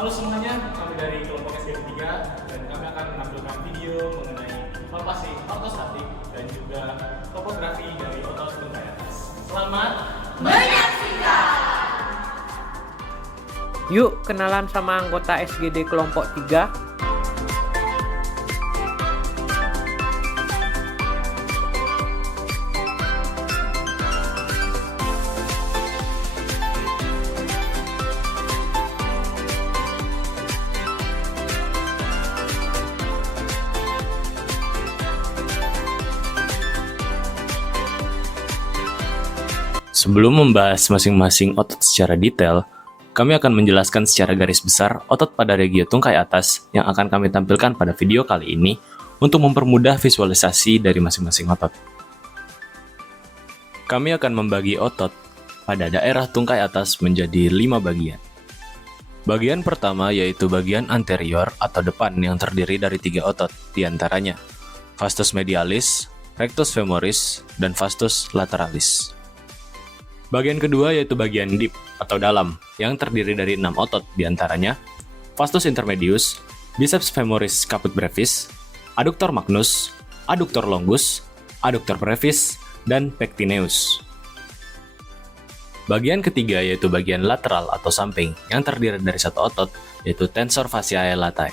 Halo semuanya, kami dari kelompok SG3 dan kami akan menampilkan video mengenai palpasi ortostatik dan juga topografi dari otot lutut atas. Selamat menyaksikan. Yuk kenalan sama anggota SGD kelompok 3. Sebelum membahas masing-masing otot secara detail, kami akan menjelaskan secara garis besar otot pada regio tungkai atas yang akan kami tampilkan pada video kali ini untuk mempermudah visualisasi dari masing-masing otot. Kami akan membagi otot pada daerah tungkai atas menjadi 5 bagian. Bagian pertama yaitu bagian anterior atau depan yang terdiri dari 3 otot, diantaranya vastus medialis, rectus femoris, dan vastus lateralis. Bagian kedua yaitu bagian deep atau dalam yang terdiri dari 6 otot, diantaranya vastus intermedius, biceps femoris caput brevis, adductor magnus, adductor longus, adductor brevis, dan pectineus. Bagian ketiga yaitu bagian lateral atau samping yang terdiri dari 1 otot yaitu tensor fasciae latae.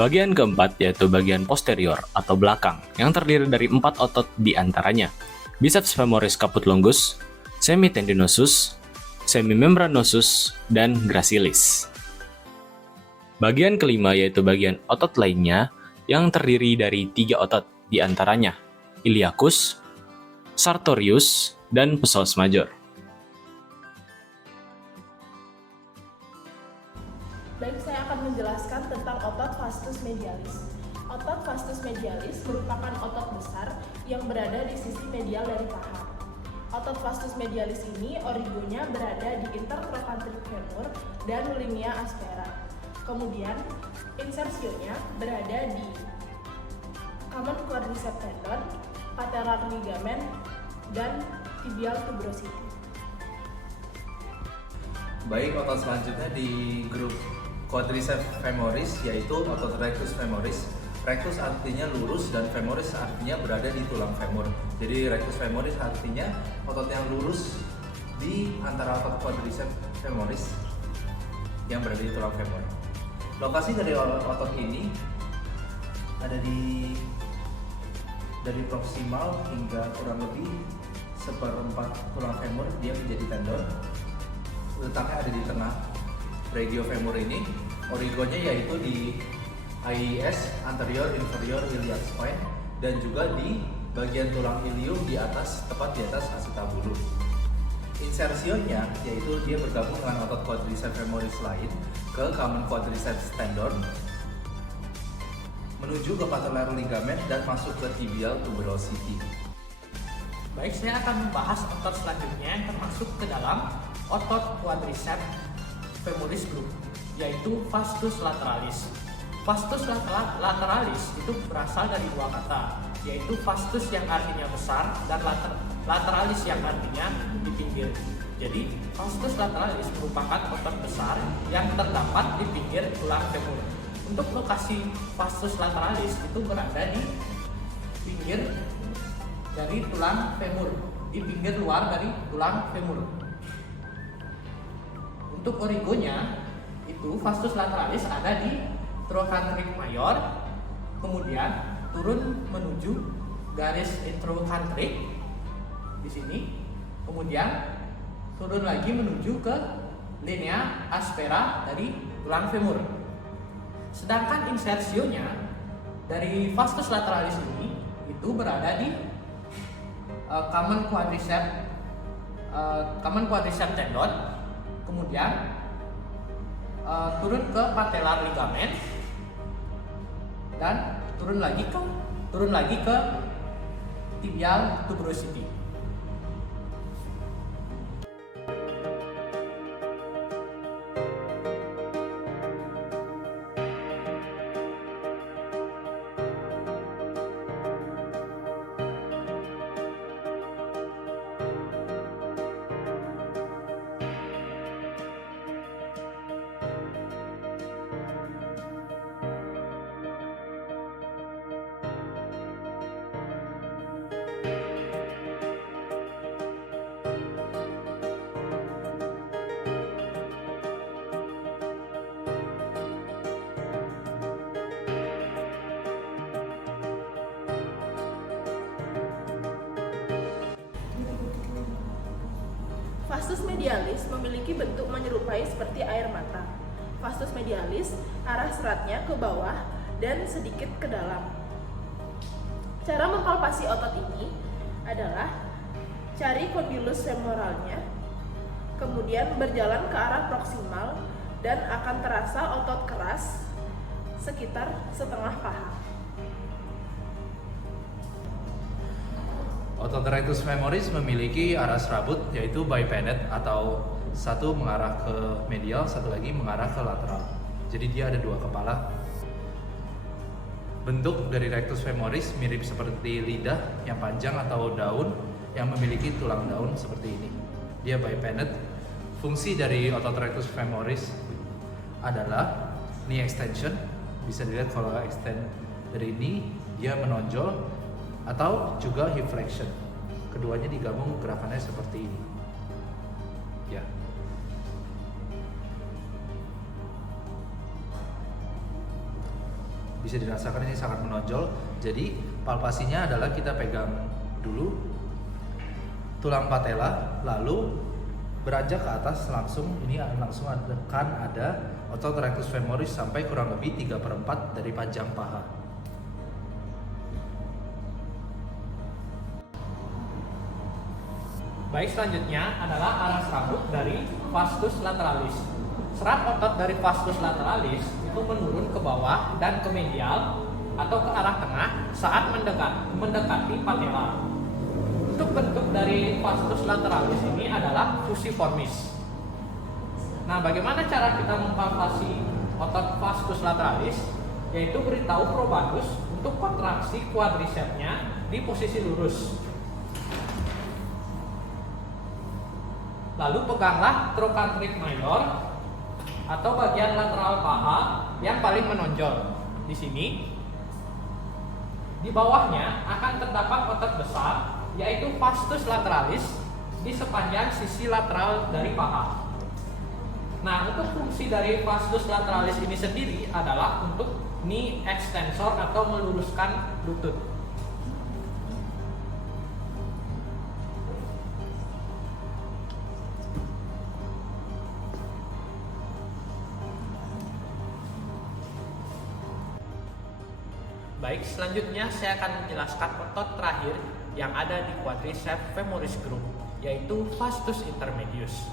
Bagian keempat yaitu bagian posterior atau belakang yang terdiri dari 4 otot, diantaranya biceps femoris caput longus, semitendinosus, semimembranosus, dan gracilis. Bagian kelima yaitu bagian otot lainnya yang terdiri dari 3 otot, diantaranya iliacus, sartorius, dan psoas major. Baik, saya akan menjelaskan tentang otot vastus medialis. Otot vastus medialis merupakan otot besar yang berada di sisi medial dari paha. Otot vastus medialis ini origonya berada di intertrochanteric femur dan linea aspera. Kemudian, insersionya berada di common quadriceps tendon, patellar ligament, dan tibial tuberosity. Baik, otot selanjutnya di grup quadriceps femoris yaitu otot rectus femoris. Rectus artinya lurus dan femoris artinya berada di tulang femur. Jadi rectus femoris artinya otot yang lurus di antara otot quadriceps femoris yang berada di tulang femur. Lokasi dari otot ini ada dari proksimal hingga kurang lebih 1/4 tulang femur dia menjadi tendon. Letaknya ada di tengah regio femur ini. Origonya yaitu di IIS, anterior inferior iliac spine, dan juga di bagian tulang ilium di atas, tepat di atas acetabulum. Insersionya yaitu dia bergabung dengan otot quadriceps femoris lain ke common quadriceps tendon, menuju ke patellar ligament dan masuk ke tibial tuberosity. Baik, saya akan membahas otot selanjutnya yang termasuk ke dalam otot quadriceps femoris group, yaitu vastus lateralis. Vastus lateralis itu berasal dari 2 kata, yaitu vastus yang artinya besar dan lateralis yang artinya di pinggir. Jadi, vastus lateralis merupakan otot besar yang terdapat di pinggir tulang femur. Untuk lokasi vastus lateralis itu berada di pinggir dari tulang femur, di pinggir luar dari tulang femur. Untuk origonya itu vastus lateralis ada di trochanteric mayor, kemudian turun menuju garis introchanteric di sini, kemudian turun lagi menuju ke linea aspera dari tulang femur. Sedangkan insersionya dari vastus lateralis ini itu berada di common quadriceps tendon, kemudian turun ke patellar ligament dan turun lagi ke tibial tuberosity. Vastus medialis memiliki bentuk menyerupai seperti air mata. Vastus medialis arah seratnya ke bawah dan sedikit ke dalam. Cara mempalpasi otot ini adalah cari kondilus femoralnya, kemudian berjalan ke arah proksimal dan akan terasa otot keras sekitar setengah paha. Otot rectus femoris memiliki arah serabut yaitu bipennate atau satu mengarah ke medial, satu lagi mengarah ke lateral. Jadi dia ada dua kepala. Bentuk dari rectus femoris mirip seperti lidah yang panjang atau daun yang memiliki tulang daun seperti ini. Dia bipennate. Fungsi dari otot rectus femoris adalah knee extension. Bisa dilihat kalau extend dari knee, dia menonjol, atau juga hip flexion. Keduanya digabung gerakannya seperti ini. Ya. Bisa dirasakan ini sangat menonjol. Jadi palpasinya adalah kita pegang dulu tulang patella, lalu beranjak ke atas langsung. Ini langsung akan ada otot rectus femoris sampai kurang lebih 3/4 dari panjang paha. Baik, selanjutnya adalah arah serabut dari vastus lateralis. Serat otot dari vastus lateralis itu menurun ke bawah dan ke medial atau ke arah tengah saat mendekati patella. Untuk bentuk dari vastus lateralis ini adalah fusiformis. Nah, bagaimana cara kita mempalpasi otot vastus lateralis? Yaitu beritahu probatus untuk kontraksi quadricepsnya di posisi lurus. Lalu peganglah trochanteric major atau bagian lateral paha yang paling menonjol. Di sini, di bawahnya akan terdapat otot besar, yaitu vastus lateralis di sepanjang sisi lateral dari paha. Nah, untuk fungsi dari vastus lateralis ini sendiri adalah untuk knee extensor atau meluruskan lutut. Baik, selanjutnya saya akan menjelaskan otot terakhir yang ada di quadriceps femoris group, yaitu vastus intermedius.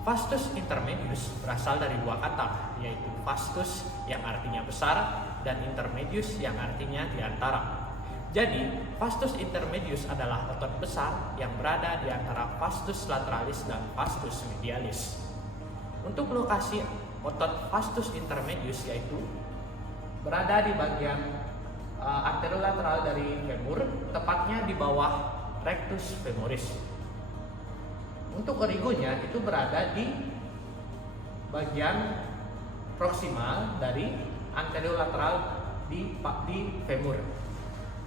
Vastus intermedius berasal dari dua kata, yaitu vastus yang artinya besar dan intermedius yang artinya di antara. Jadi, vastus intermedius adalah otot besar yang berada di antara vastus lateralis dan vastus medialis. Untuk lokasi otot vastus intermedius yaitu berada di bagian anterolateral dari femur, tepatnya di bawah rectus femoris. Untuk origonya itu berada di bagian proksimal dari anterolateral di femur.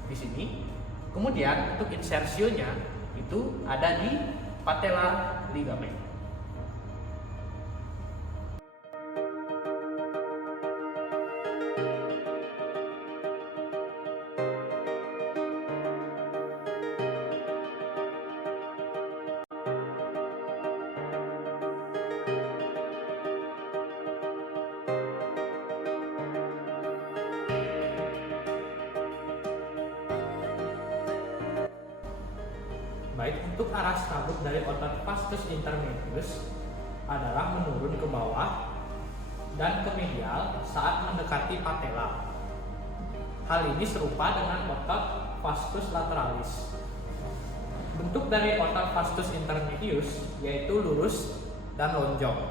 Di sini. Kemudian untuk insersionya itu ada di patella ligament. Baik, untuk arah serabut dari otot vastus intermedius adalah menurun ke bawah dan ke medial saat mendekati patella. Hal ini serupa dengan otot vastus lateralis. Bentuk dari otot vastus intermedius yaitu lurus dan lonjong.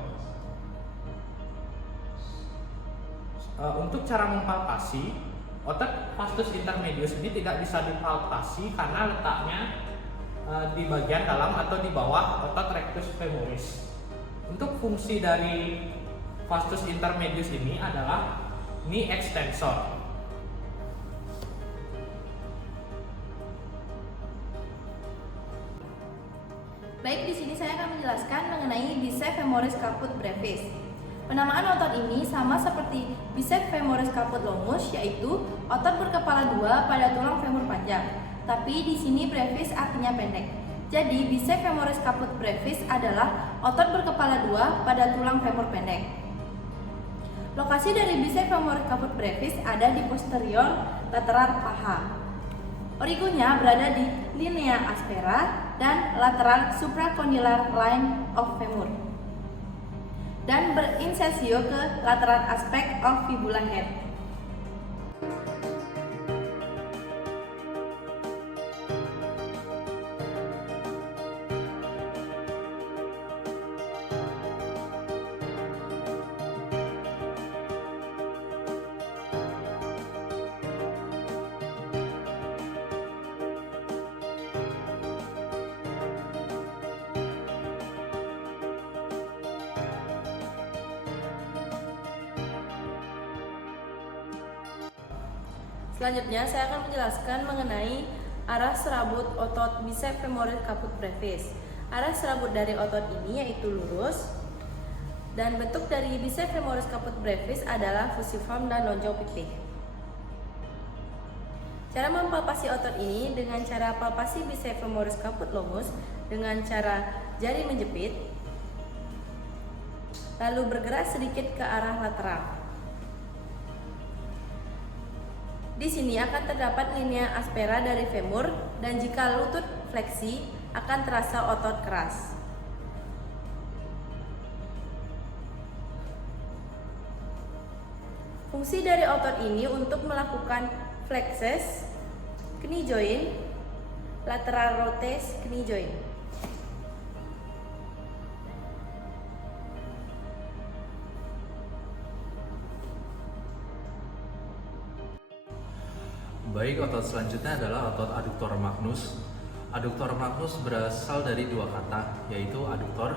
Untuk cara mempalpasi, otot vastus intermedius ini tidak bisa dipalpasi karena letaknya di bagian dalam atau di bawah otot rectus femoris. Untuk fungsi dari vastus intermedius ini adalah knee extensor. Baik, di sini saya akan menjelaskan mengenai biceps femoris caput brevis. Penamaan otot ini sama seperti biceps femoris caput longus, yaitu otot berkepala dua pada tulang femur panjang. Tapi di sini brevis artinya pendek. Jadi, bicep femoris caput brevis adalah otot berkepala dua pada tulang femur pendek. Lokasi dari bicep femoris caput brevis ada di posterior lateral paha. Origonya berada di linea aspera dan lateral supracondylar line of femur, dan berinsersio ke lateral aspect of fibula head. Selanjutnya, saya akan menjelaskan mengenai arah serabut otot bicep femoris caput brevis. Arah serabut dari otot ini yaitu lurus, dan bentuk dari bicep femoris caput brevis adalah fusiform dan lonjong pipih. Cara mempalpasi otot ini dengan cara palpasi bicep femoris caput longus dengan cara jari menjepit, lalu bergerak sedikit ke arah lateral. Di sini akan terdapat linea aspera dari femur, dan jika lutut fleksi akan terasa otot keras. Fungsi dari otot ini untuk melakukan flexes knee joint, lateral rotes knee joint. Baik, otot selanjutnya adalah otot adduktor magnus. Adduktor magnus berasal dari dua kata, yaitu adduktor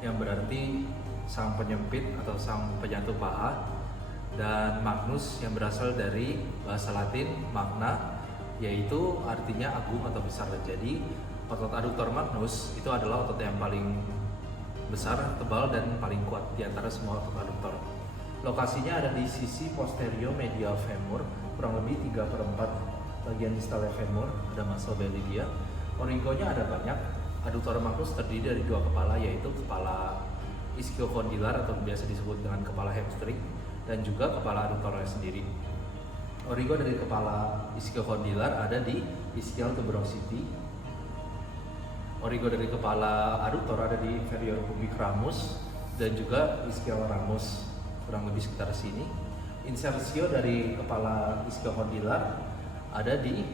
yang berarti sang penyempit atau sang penyatu paha, dan magnus yang berasal dari bahasa Latin magna, yaitu artinya agung atau besar. Jadi otot adduktor magnus itu adalah otot yang paling besar, tebal, dan paling kuat di antara semua otot adduktor. Lokasinya ada di sisi posterior medial femur, kurang lebih 3/4 bagian distal femur, ada muscle belly dia. Origonya ada banyak. Adduktor magnus terdiri dari dua kepala, yaitu kepala ischiocondylar atau biasa disebut dengan kepala hamstring, dan juga kepala adduktornya sendiri. Origo dari kepala ischiocondylar ada di ischial tuberosity. Origo dari kepala adduktor ada di inferior pubic ramus dan juga ischial ramus, kurang lebih sekitar sini. Insersio dari kepala ischiocondylar ada di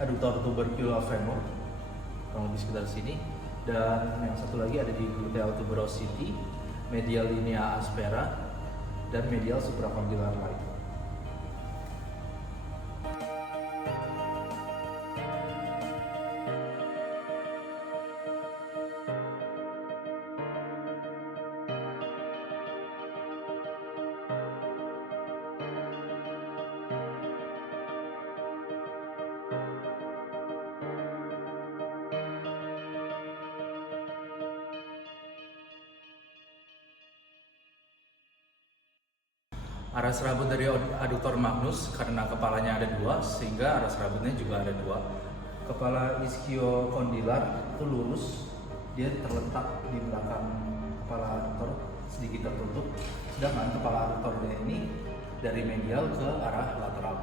adduktor tubercular femur, kurang lebih sekitar sini. Dan yang satu lagi ada di gluteal tuberosity, medial linea aspera, dan medial supracondylar line. Arah serabut dari adduktor magnus karena kepalanya ada dua, sehingga arah serabutnya juga ada dua. Kepala ischiocondylar itu lurus, dia terletak di belakang kepala adduktor, sedikit tertutup. Sedangkan kepala adduktornya ini dari medial ke arah lateral.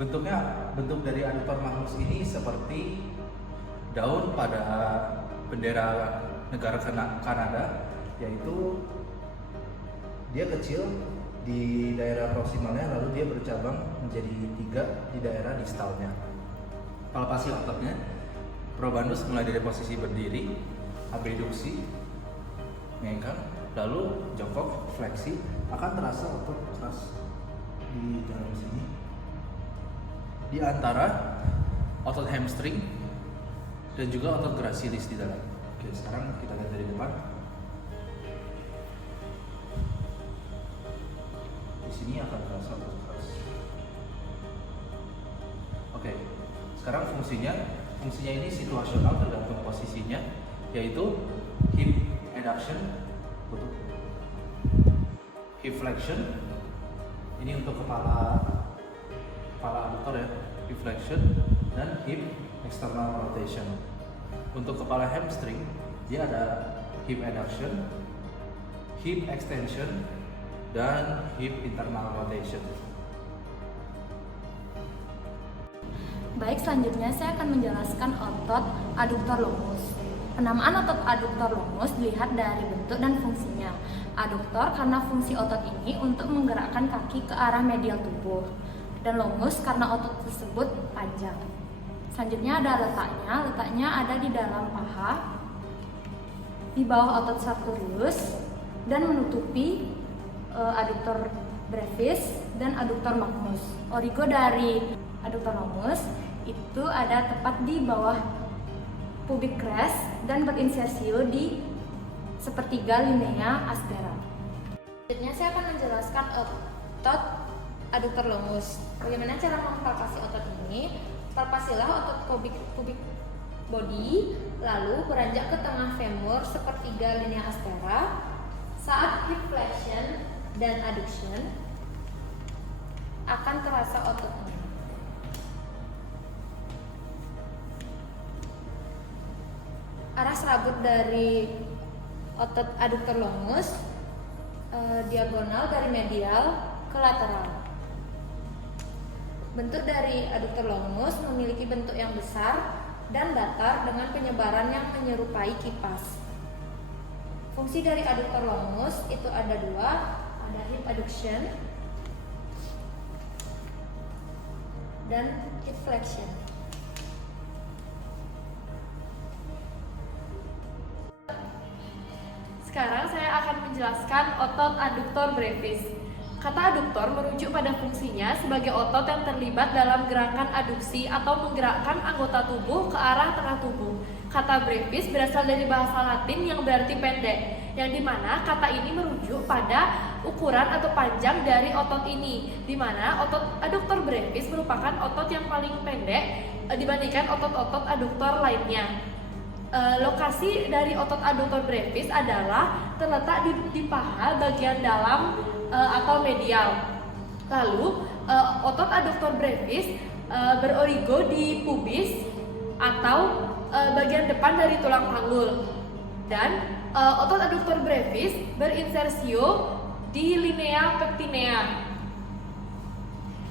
Bentuk dari adduktor magnus ini seperti daun pada bendera negara Kanada, yaitu dia kecil di daerah proksimalnya, lalu dia bercabang menjadi 3 di daerah distalnya. Palpasi ototnya, probandus mulai dari posisi berdiri, abduksi, mengangkat, lalu jongkok, fleksi, akan terasa otot keras di dalam sini, di antara otot hamstring dan juga otot gracilis di dalam. Oke, sekarang kita lihat dari depan. Sini akan terasa keras. Oke, sekarang fungsinya ini situasional, tergantung posisinya, yaitu hip adduction, hip flexion. Ini untuk kepala adduktor ya, hip flexion, dan hip external rotation. Untuk kepala hamstring, dia ada hip adduction, hip extension, dan hip internal rotation. Baik, selanjutnya saya akan menjelaskan otot aduktor longus. Penamaan otot aduktor longus dilihat dari bentuk dan fungsinya. Aduktor karena fungsi otot ini untuk menggerakkan kaki ke arah medial tubuh, dan longus karena otot tersebut panjang. Selanjutnya ada letaknya ada di dalam paha, di bawah otot sartorius, dan menutupi aduktor brevis dan aduktor magnus. Origo dari aduktor longus itu ada tepat di bawah pubic crest dan berinsersio di sepertiga linea aspera. Selanjutnya saya akan menjelaskan otot aduktor longus. Bagaimana cara mempalpasi otot ini? Palpasilah otot pubic body, lalu beranjak ke tengah femur sepertiga linea aspera. Saat hip flexion dan adduction akan terasa otot ini. Arah serabut dari otot aduktor longus diagonal dari medial ke lateral. Bentuk dari aduktor longus memiliki bentuk yang besar dan datar dengan penyebaran yang menyerupai kipas. Fungsi dari aduktor longus itu ada dua, ada hip adduction dan hip flexion. Sekarang saya akan menjelaskan otot aduktor brevis. Kata aduktor merujuk pada fungsinya sebagai otot yang terlibat dalam gerakan aduksi atau menggerakkan anggota tubuh ke arah tengah tubuh. Kata brevis berasal dari bahasa Latin yang berarti pendek, yang dimana kata ini merujuk pada ukuran atau panjang dari otot ini, dimana otot aduktor brevis merupakan otot yang paling pendek dibandingkan otot-otot aduktor lainnya. Lokasi dari otot aduktor brevis adalah terletak di paha bagian dalam atau medial. Lalu otot aduktor brevis berorigo di pubis atau bagian depan dari tulang panggul, dan otot aduktor brevis berinsersio di linea pectinea,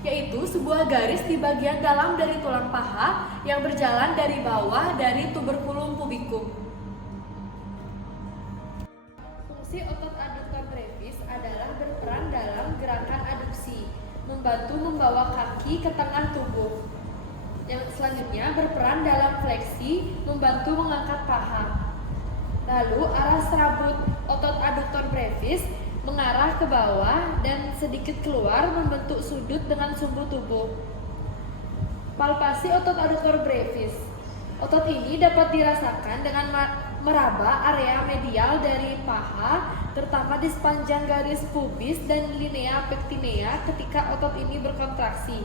yaitu sebuah garis di bagian dalam dari tulang paha yang berjalan dari bawah dari tuberculum pubicum. Fungsi otot aduktor brevis adalah berperan dalam gerakan aduksi, membantu membawa kaki ke tengah tubuh. Yang selanjutnya berperan dalam fleksi, membantu mengangkat paha. Lalu arah serabut otot aduktor brevis mengarah ke bawah dan sedikit keluar membentuk sudut dengan sumbu tubuh. Palpasi otot aduktor brevis. Otot ini dapat dirasakan dengan meraba area medial dari paha, terutama di sepanjang garis pubis dan linea pectinea ketika otot ini berkontraksi.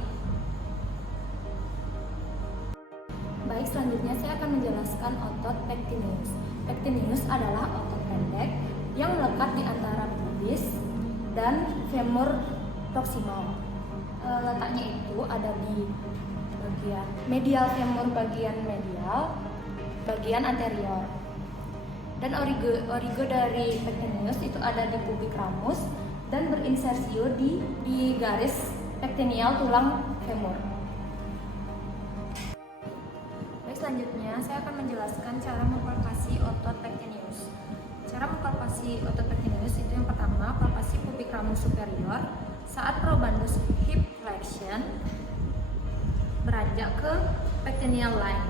Baik, selanjutnya saya akan menjelaskan otot pectineus. Pectineus adalah otot pendek yang melekat di antara pubis dan femur proximal. Letaknya itu ada di bagian medial femur, bagian medial, bagian anterior. Dan origo dari pectineus itu ada di pubik ramus dan berinsersio di garis pectineal tulang femur. Selanjutnya, saya akan menjelaskan cara mempalpasi otot pectineus. Cara mempalpasi otot pectineus itu yang pertama, palpasi pubik ramus superior. Saat probandus hip flexion beranjak ke pectineal line,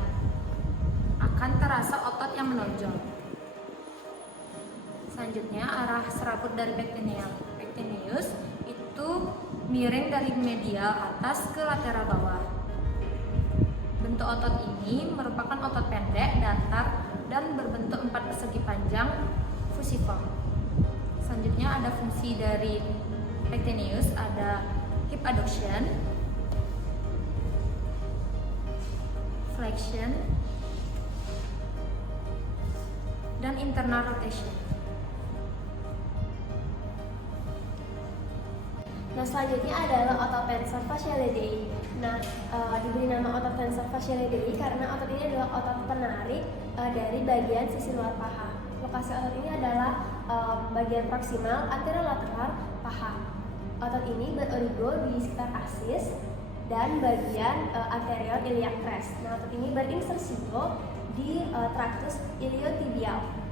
akan terasa otot yang menonjol. Selanjutnya, arah serabut dari pectineus itu miring dari medial atas ke lateral bawah. Bentuk otot ini merupakan otot pendek, datar, dan berbentuk 4 persegi panjang fusiform. Selanjutnya ada fungsi dari pectineus, ada hip adduction, flexion, dan internal rotation. Nah, selanjutnya adalah otot tensor fasciolatae. Nah, diberi nama otot tensor fasciolae karena otot ini adalah otot penarik dari bagian sisi luar paha. Lokasi otot ini adalah bagian proksimal anterolateral paha. Otot ini berorigo di sekitar asis dan bagian anterior iliac crest. Nah, otot ini berinsersio di tractus iliotibial.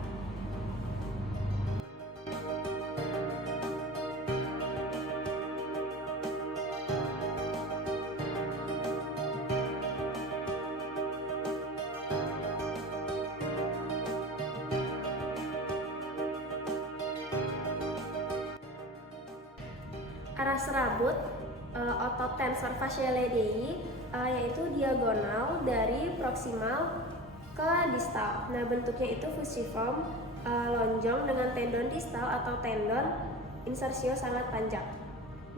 Arah serabut otot tensor fasciolae yaitu diagonal dari proksimal ke distal. Nah, bentuknya itu fusiform, lonjong dengan tendon distal atau tendon insersio sangat panjang.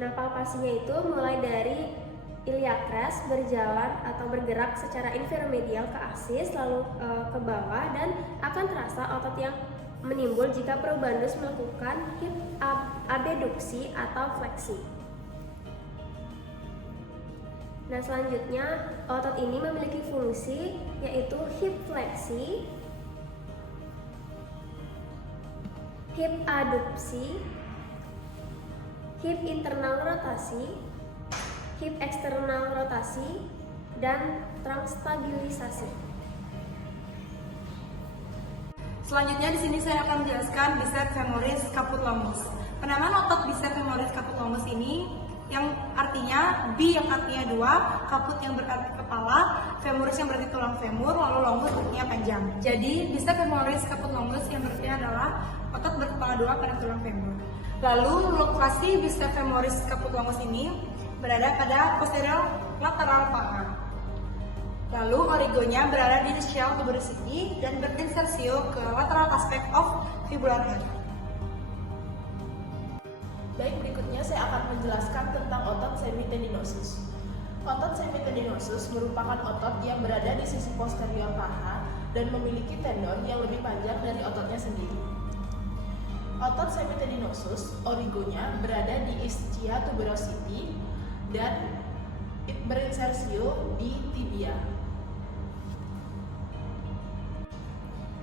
Nah, palpasinya itu mulai dari iliac crest berjalan atau bergerak secara inferomedial ke asis lalu ke bawah, dan akan terasa otot yang menimbul jika probandus melakukan hip abduksi atau fleksi. Nah, selanjutnya otot ini memiliki fungsi yaitu hip fleksi, hip adduksi, hip internal rotasi, hip eksternal rotasi, dan trunk stabilisasi. Selanjutnya di sini saya akan menjelaskan bicep femoris caput longus. Penamaan otot bicep femoris caput longus ini yang artinya B yang artinya 2, caput yang berarti kepala, femoris yang berarti tulang femur, lalu longus artinya panjang. Jadi bicep femoris caput longus yang berarti adalah otot berkepala 2 pada tulang femur. Lalu lokasi bicep femoris caput longus ini berada pada posterior lateral paha. Lalu origonya berada di ischial tuberosity dan berinsersio ke lateral aspect of fibular head. Baik, berikutnya saya akan menjelaskan tentang otot semitendinosus. Otot semitendinosus merupakan otot yang berada di sisi posterior paha dan memiliki tendon yang lebih panjang dari ototnya sendiri. Otot semitendinosus origonya berada di ischia tuberosity dan berinsersio di tibia.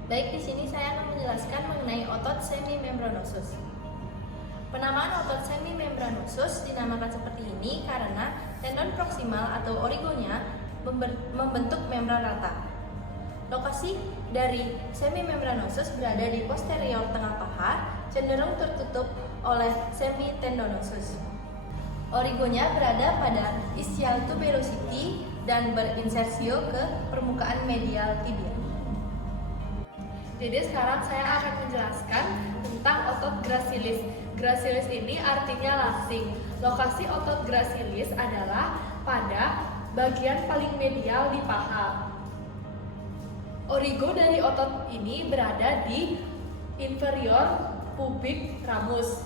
Baik, di sini saya akan menjelaskan mengenai otot semimembranosus. Penamaan otot semimembranosus dinamakan seperti ini karena tendon proksimal atau origonya membentuk membran rata. Lokasi dari semimembranosus berada di posterior tengah paha, cenderung tertutup oleh semitendonosus. Origonya berada pada ischial tuberosity dan berinsersio ke permukaan medial tibia. Jadi sekarang saya akan menjelaskan tentang otot gracilis. Gracilis ini artinya langsing. Lokasi otot gracilis adalah pada bagian paling medial di paha. Origo dari otot ini berada di inferior pubic ramus.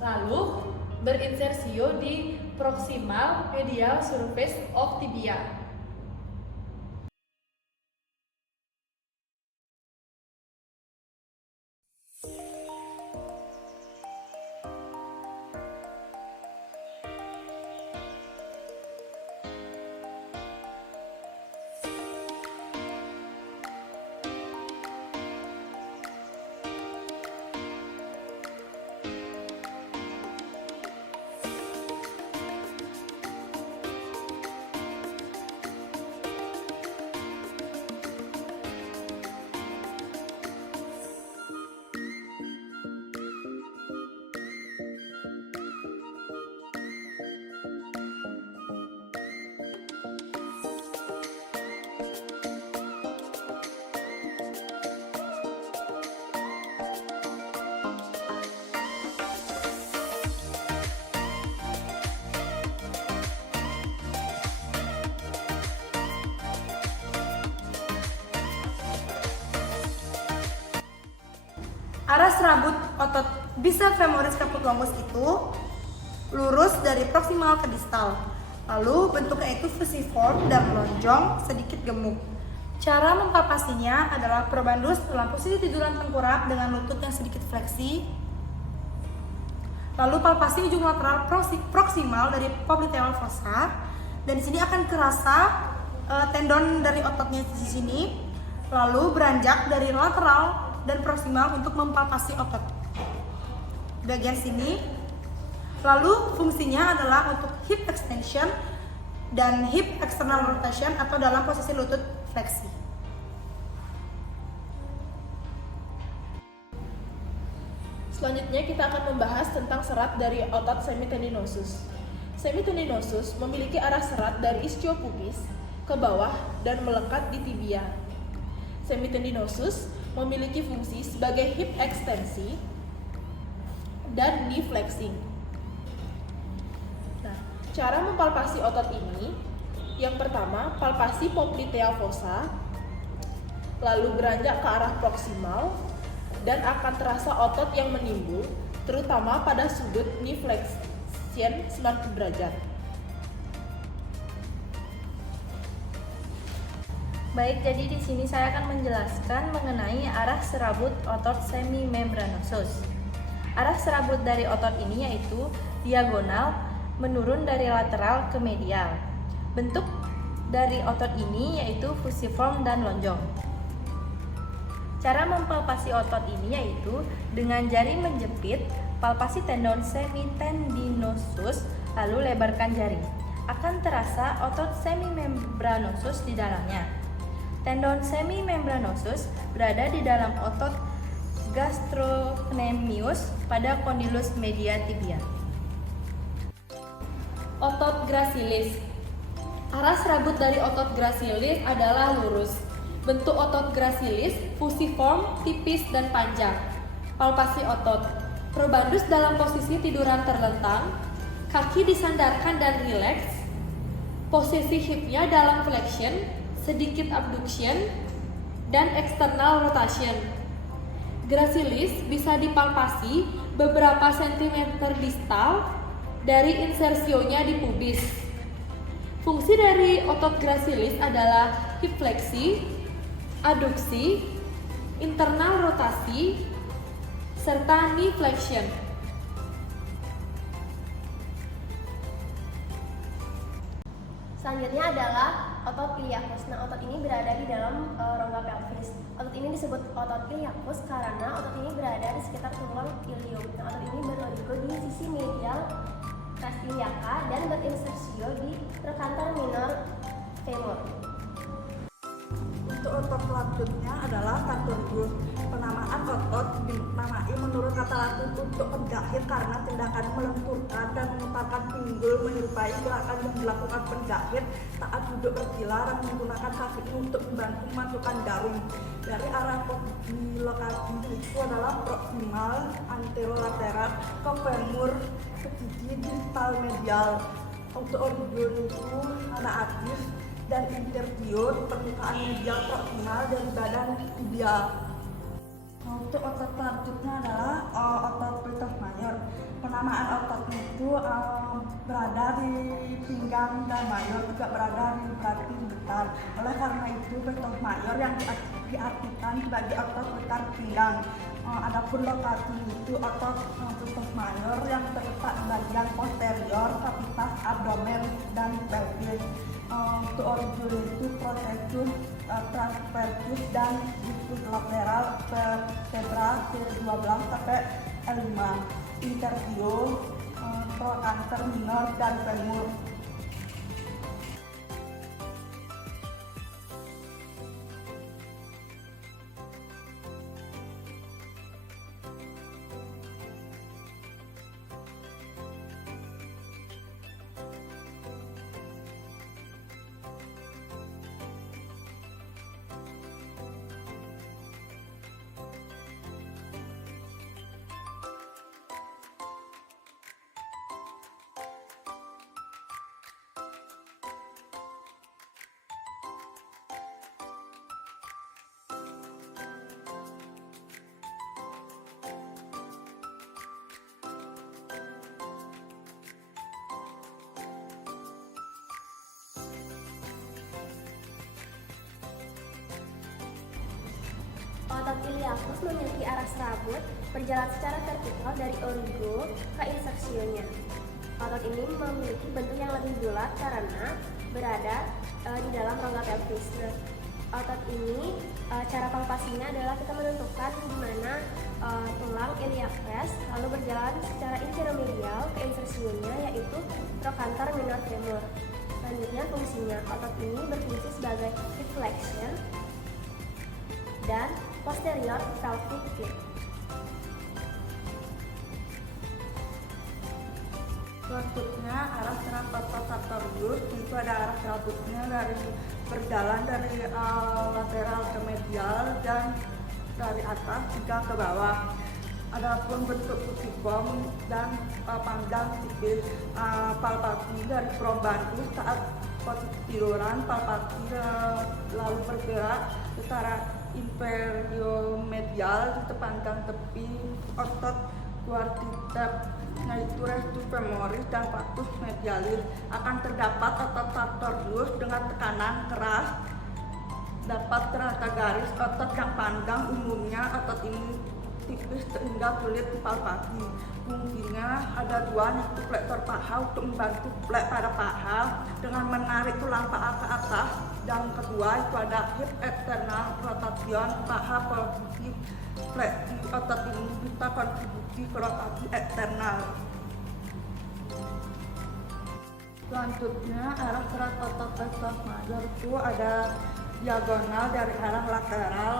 Lalu berinsersio di proximal medial surface of tibia. Arah serabut otot bicep femoris caput longus itu lurus dari proksimal ke distal. Lalu bentuknya itu fusiform dan melonjong, sedikit gemuk. Cara mempalpasinya adalah probandus dalam posisi tiduran tengkurap dengan lutut yang sedikit fleksi. Lalu palpasi ujung lateral proksimal dari popliteal fossa Dan di sini akan kerasa tendon dari ototnya di sini, lalu beranjak dari lateral dan proksimal untuk mempalpasi otot bagian sini. Lalu fungsinya adalah untuk hip extension dan hip external rotation atau dalam posisi lutut fleksi. Selanjutnya kita akan membahas tentang serat dari otot semitendinosus. Semitendinosus memiliki arah serat dari ischio-pubis ke bawah dan melekat di tibia. Semitendinosus memiliki fungsi sebagai hip ekstensi dan knee flexing. Nah, cara mempalpasi otot ini, yang pertama palpasi popliteal fossa, lalu beranjak ke arah proksimal dan akan terasa otot yang menimbul, terutama pada sudut knee flexion 90 derajat. Baik, jadi di sini saya akan menjelaskan mengenai arah serabut otot semimembranosus. Arah serabut dari otot ini yaitu diagonal menurun dari lateral ke medial. Bentuk dari otot ini yaitu fusiform dan lonjong. Cara mempalpasi otot ini yaitu dengan jari menjepit, palpasi tendon semitendinosus, lalu lebarkan jari. Akan terasa otot semimembranosus di dalamnya. Tendon semimembranosus berada di dalam otot gastrocnemius pada condylus media tibia. Otot gracilis. Arah serabut dari otot gracilis adalah lurus. Bentuk otot gracilis fusiform, tipis, dan panjang. Palpasi otot. Probandus dalam posisi tiduran terlentang, kaki disandarkan dan rileks. Posisi hipnya dalam flexion, sedikit abduction, dan external rotation. Gracilis bisa dipalpasi beberapa sentimeter distal dari insersionya di pubis. Fungsi dari otot gracilis adalah hip fleksi, aduksi, internal rotasi, serta knee flexion. Selanjutnya adalah otot iliacus. Nah, otot ini berada di dalam rongga pelvis. Otot ini disebut otot iliacus karena otot ini berada di sekitar tulang ilium. Nah, otot ini berorigo di sisi medial ras iliaca dan berinsersio di trochanter minor femur. Untuk otot selanjutnya adalah canthorgus. Penamaan otot dinamai menurut kata Latin untuk penjahit karena tindakan melenturkan dan memutarkan pinggul menyerupai gerakan yang dilakukan penjahit saat duduk bersilar dan menggunakan kaki untuk membantu memasukkan jarum. Dari arah lokasi itu adalah proksimal, anterolateral, ke femur, ke gigi distal medial. Untuk origin itu ada atis dan intertior, permukaan medial proksimal dari badan tibial. Untuk otot selanjutnya adalah otot gluteus major. Penamaan ototnya itu berada di pinggang dan major juga berada di belakang besar. Oleh karena itu gluteus major yang diartikan sebagai otot besar pinggang. Adapun lokasi itu otot gluteus major yang terletak di bagian posterior kavitas abdomen dan pelvis. Untuk origin itu procesus transversus dan diskus lateral vertebra C12 sampai L5, intertio, trochanter minor dan femur. Otot iliacus memiliki arah serabut berjalan secara vertikal dari origo ke insersionya. Otot ini memiliki bentuk yang lebih bulat karena berada di dalam rongga pelvis. Nah, otot ini cara palpasinya adalah kita menentukan di mana tulang iliacus lalu berjalan secara intermedial ke insersiumnya yaitu trochanter minor femur. Selanjutnya fungsinya otot ini berfungsi sebagai hip flexion dan posterior pelvic flip. Selanjutnya arah serat otot sartorius itu ada arah serabutnya dari berjalan dari lateral ke medial dan dari atas hingga ke bawah. Adapun bentuk fusiform dan panjang tipis palpasi dari prombandus saat posisi tiduran palpasi lalu bergerak secara inferior-medial di sepanjang tepi otot quadriceps, yaitu rectus femoris dan factus medialis. Akan terdapat otot sartorius dengan tekanan keras, dapat terasa garis otot yang panjang. Umumnya otot ini tipis sehingga sulit dipalpasi. Fungsinya ada dua, yaitu flektor paha untuk membantu flek pada paha dengan menarik tulang paha ke atas. Yang kedua itu ada hip external rotation paha. Posisi fleksi otot ini bisa kontribusi ke rotasi eksternal. Selanjutnya arah serat otot plexus major itu ada diagonal dari arah lateral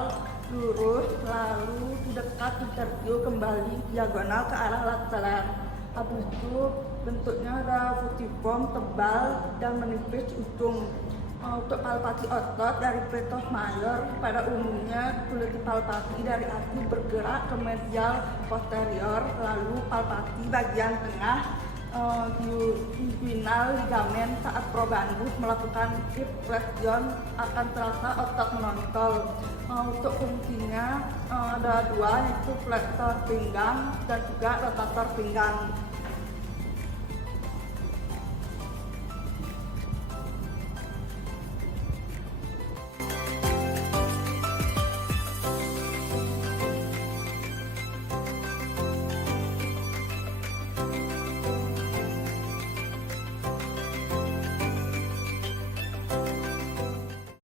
lurus lalu di dekat interview kembali diagonal ke arah lateral. Habis itu bentuknya ada fusiform tebal dan menipis ujung. Untuk palpasi otot dari plexus major pada umumnya sulit dipalpasi dari arti bergerak ke medial posterior lalu palpasi bagian tengah inguinal ligamen saat probandus melakukan hip flexion akan terasa otot menonjol. Untuk fungsinya ada dua, yaitu flektor pinggang dan juga rotator pinggang.